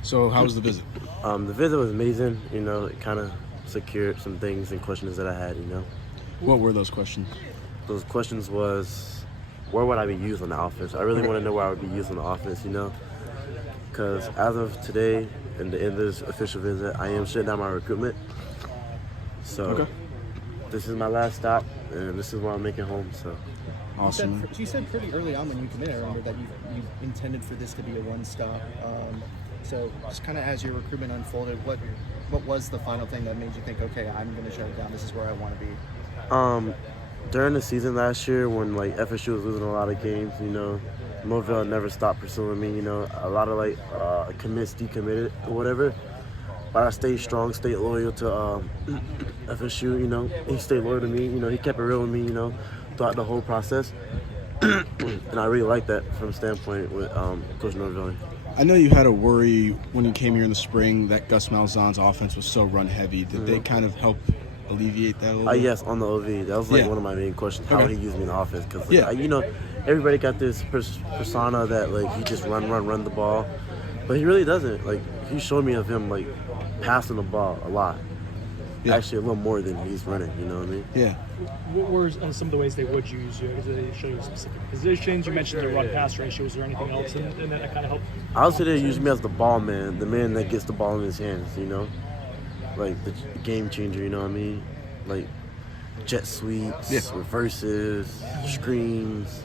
So how was the visit? The visit was amazing. You know, it kind of secured some things and questions that I had, you know. What were those questions? Those questions was, where would I be used on the offense? I really want to know where I would be used on the offense, you know. Because as of today, and the end of this official visit, I am shutting down my recruitment. So This is my last stop, and this is where I'm making home, so. Awesome. You said pretty early on when you committed, I remember, that you intended for this to be a one-stop. So just kind of as your recruitment unfolded, what was the final thing that made you think, okay, I'm going to shut it down, this is where I want to be? During the season last year, when like FSU was losing a lot of games, you know, Mobile never stopped pursuing me, you know, a lot of like commits decommitted or whatever. But I stayed strong, stayed loyal to FSU, you know. He stayed loyal to me, you know, he kept it real with me, you know, throughout the whole process. And I really like that from a standpoint with Coach Norvell. I know you had a worry when you came here in the spring that Gus Malzahn's offense was so run-heavy. Did they kind of help alleviate that a little bit? Yes, on the OV. That was like one of my main questions. How would he use me in the offense? Because, you know, everybody got this persona that, like, he just run the ball. But he really doesn't. Like, he showed me of him, like, passing the ball a lot. Actually, a little more than he's running, you know what I mean? Yeah. What were some of the ways they would use you? Did they show you specific positions? You mentioned the run-pass ratio. Was there anything else in that kind of helped? I would say they use me as the ball man, the man that gets the ball in his hands, you know? Like, the game changer, you know what I mean? Like, jet sweeps, reverses, screens,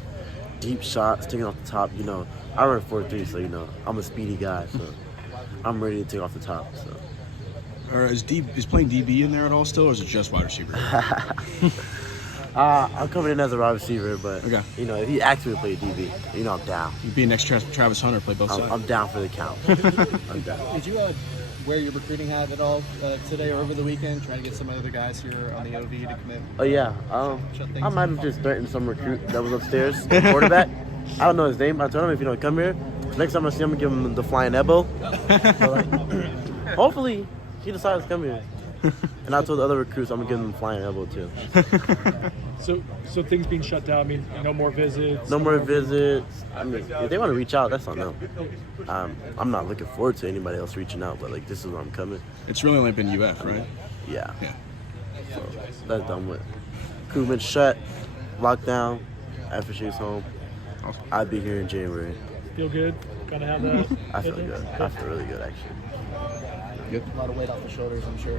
deep shots, taking off the top, you know. I run 4.3, so, you know, I'm a speedy guy, so I'm ready to take off the top, so. Or is playing DB in there at all still, or is it just wide receiver? I'm coming in as a wide receiver, but, you know, if he asks me to play DB, you know, I'm down. You'd be next Travis Hunter, play both sides. I'm down for the count. I'm down. Did you wear your recruiting hat at all today or over the weekend, trying to get some other guys here on the OV to commit? Oh, yeah. I might have just threatened some recruit that was upstairs, the quarterback. I don't know his name. I told him, if you don't come here, next time I see him, I'm going to give him the flying elbow. So, like, hopefully he decides to come here. And I told the other recruits I'm going to give them the flying elbow, too. So things being shut down, I mean, no more visits? No more visits. I mean, if they want to reach out, that's on them. I'm not looking forward to anybody else reaching out, but, like, this is where I'm coming. It's really only been UF, right? Yeah. So that's done with. Recruitment shut, lockdown, FSU's home. Awesome. I'll be here in January. Feel good? Kind of have that? I feel good. I feel really good, actually. Good. A lot of weight off the shoulders, I'm sure.